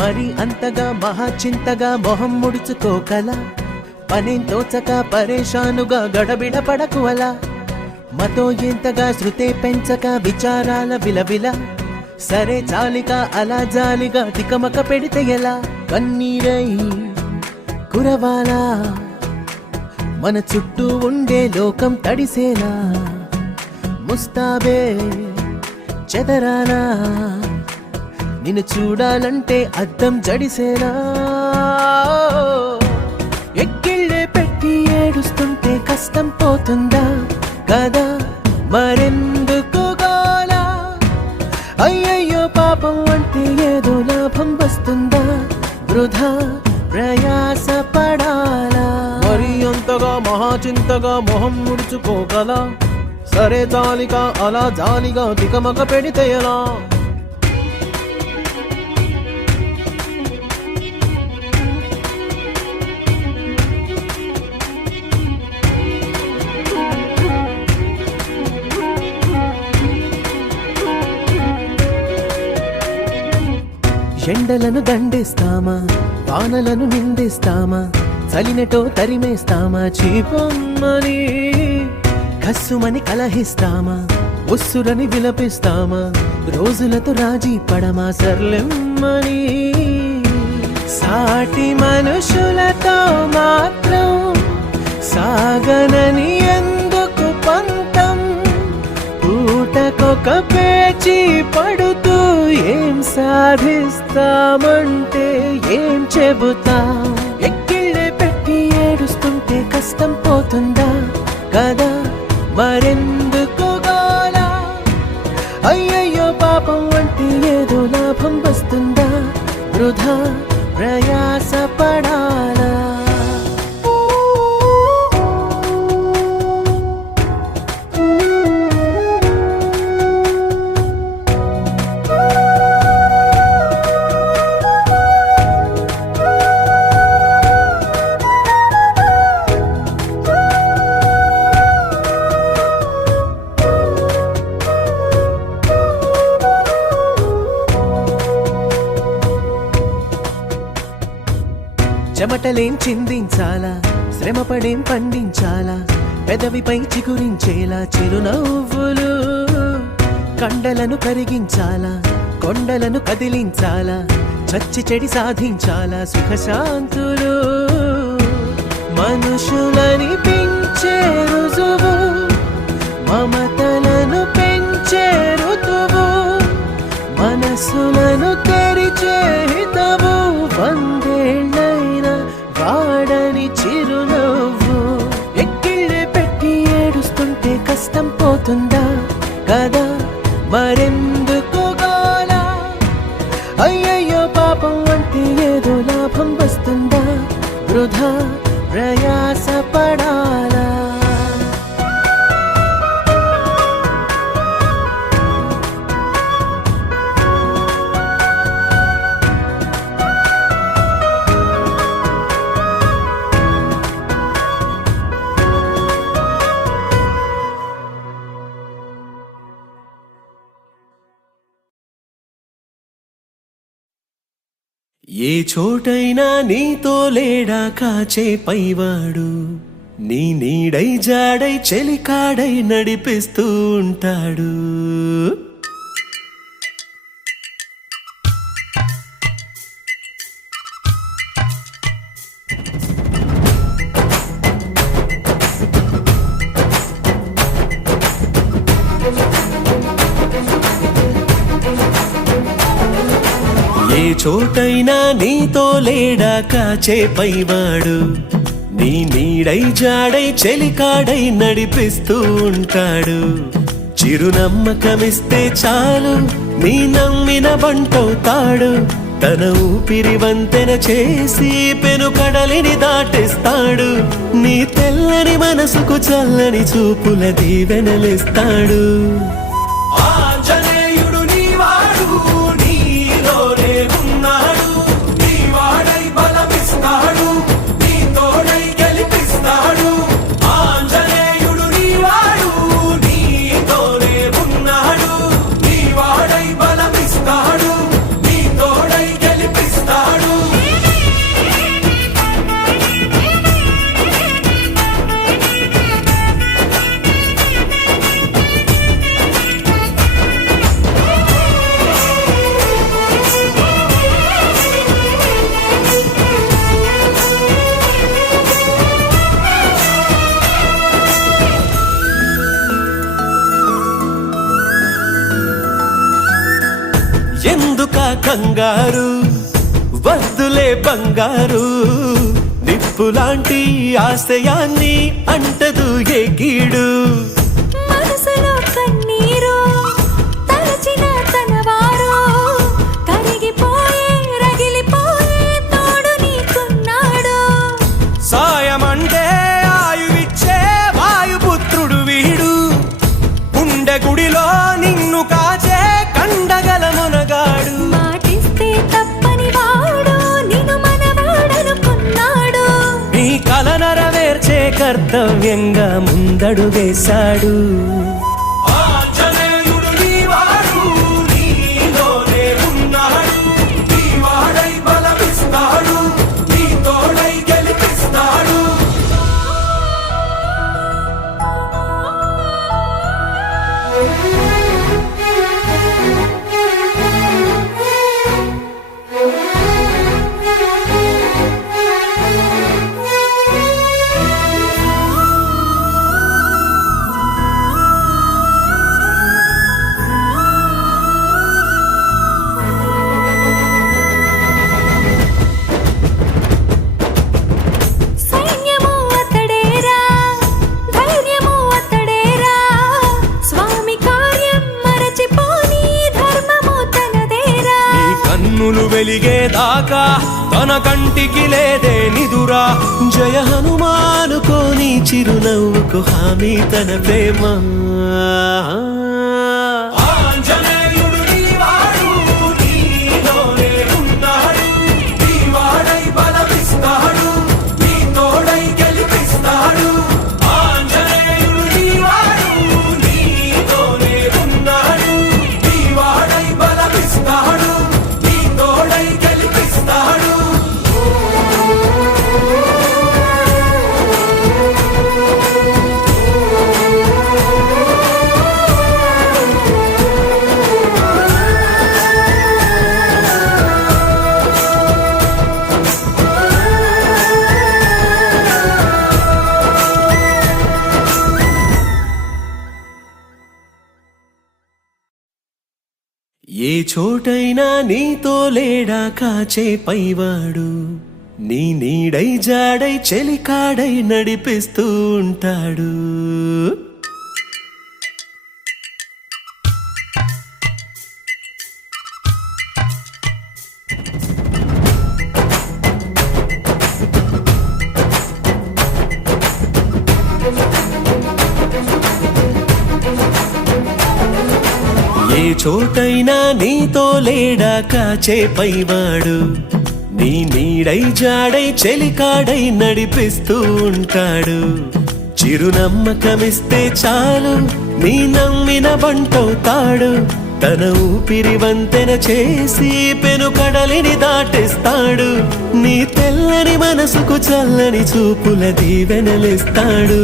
మరి అంతగా మహాచింతగా మొహం ముడుచుకోకలా పనేం తోచక పరేషానుగా గడబిడ పడకు అలా మతో ఎంతగా శృతే పెంచక విచారాల విలవిల సరే చాలిక అలా జాలిగా తికమక పెడితే ఎలా కన్నీరై కురవాలా మన చుట్టూ ఉండే లోకం తడిసేలా ముస్తాబే చెదరానా నిన్ను చూడాలంటే అద్దం జడిసేలా ఎక్కిళ్ళే పెట్టి ఏడుస్తుంటే కష్టం పోతుందా కదా మరెందుకు గోలా అయ్యయ్యో పాపం అంటే ఏదో లాభం వస్తుందా వృధా ప్రయాస పడాలా మరి అంతగా మహాచింతగా మొహం ముడుచుకోగలా సరే జాలిగా అలా జాలిగా తికమక పెడితే ఎలా ఎండలను దండిస్తామా వానలను నిందిస్తామా చలినటో తరిమేస్తామా చీపమ్మని కస్సుమని కలహిస్తామా ఉస్సురని విలపిస్తామా రోజులతో రాజీ పడమా సర్లెమ్మని సాటి మనుషులతో మాత్రం సాగనని ఎందుకు పంతం పూటకొక పేచి పడుతూ ఏం సాధిస్తామంటే ఏం చెబుతా ఎక్కిళ్ళే పెట్టి ఏడుస్తుంటే కష్టం పోతుందా కదా మరెందుకు గోలా అయ్యయ్యో పాపం అంటే ఏదో లాభం వస్తుందా వృధా ప్రయాస పడాలా చెమటలేం చిందించాలా శ్రమపడేం పండించాలా పెదవిపై చిగురించేలా చిరునవ్వులు కండలను కరిగించాలా కొండలను కదిలించాలా చచ్చి చెడి సాధించాలా సుఖశాంతులు మనుషులని పెంచే రుజువు మమతలను పెంచే ఋతువు మనసులను తెరిచే హితవు వందేళ్ళైన వాడని చిరునవ్వు ఎక్కిళ్ళే పెట్టి ఏడుస్తుంటే కష్టం పోతుందా కదా మరెందుకు గోలా అయ్యయ్యో పాపం అంటే ఏదో లాభం వస్తుందా వృధా ప్రయాస పడాలా ఏ చోటైనా నీతో లేడా కాచే పైవాడు నీ నీడై జాడై చెలికాడై నడిపిస్తూ ఉంటాడు ఏ చోటైనా నీతో లేడా కాచే పైవాడు నీ నీడై జాడై చెలికాడై నడిపిస్తూ ఉంటాడు చిరునమ్మకమిస్తే చాలు నీ నమ్మిన బంటవుతాడు తన ఊపిరి వంతెన చేసి పెను కడలిని దాటిస్తాడు నీ తెల్లని మనసుకు చల్లని చూపుల దీవెనలిస్తాడు ఎందుక కంగారు వద్దులే బంగారు నిప్పులాంటి ఆశయాన్ని అంటదు ఏ కీడు మనసులో కన్నీరు తలచిన తనవారు కరిగిపోయే రగిలిపోయే తోడు నీకున్నాడు సాయమంటే ఆయువిచ్చే వాయుపుత్రుడు వీడు గుండె గుడిలో నిన్ను కాచే కండగల మునగాడు మాటిస్తే తప్పని వాడు నిన్ను మనవాడనుకున్నాడు నీ కల నెరవేర్చే కర్తవ్యంగా ముందడుగేశాడు ఆంజనేయుడు నీవాడు నీలోనే ఉన్నాడు నీవాడై బలమిస్తాడు నీ తోడై గెలిపిస్తాడు సైన్యము అతడేరా ధైర్యము అతడేరా స్వామి కార్యం మరచిపోని ధర్మము తనదేరా నీ కన్నులు వెలిగేదాకా తన కంటికి లేదే నిదురా జయ హనుమానుకోని చిరునవ్వుకు హామీ తన ప్రేమ ఆంజనేయుడు నీవాడు నీలోనే ఉన్నాడు నీవాడై బలమిస్తాడు నీ తోడై గెలిపిస్తాడు ఆంజనేయుడు నీవాడు నీలోనే ఉన్నాడు నీవాడై బలమిస్తాడు నీ తోడై గెలిపిస్తాడు ఏ చోటైనా నీతో లేడా కాచే పైవాడు నీ నీడై జాడై చెలికాడై నడిపిస్తూ ఉంటాడు ఏ చోటైనా నీతో లేడా కాచే పైవాడు నీ నీడై జాడై చెలికాడై నడిపిస్తూ ఉంటాడు చిరునమ్మకమిస్తే చాలు నీ నమ్మిన బంటవుతాడు తన ఊపిరి వంతెన చేసి పెను కడలిని దాటిస్తాడు నీ తెల్లని మనసుకు చల్లని చూపుల దీవెనలిస్తాడు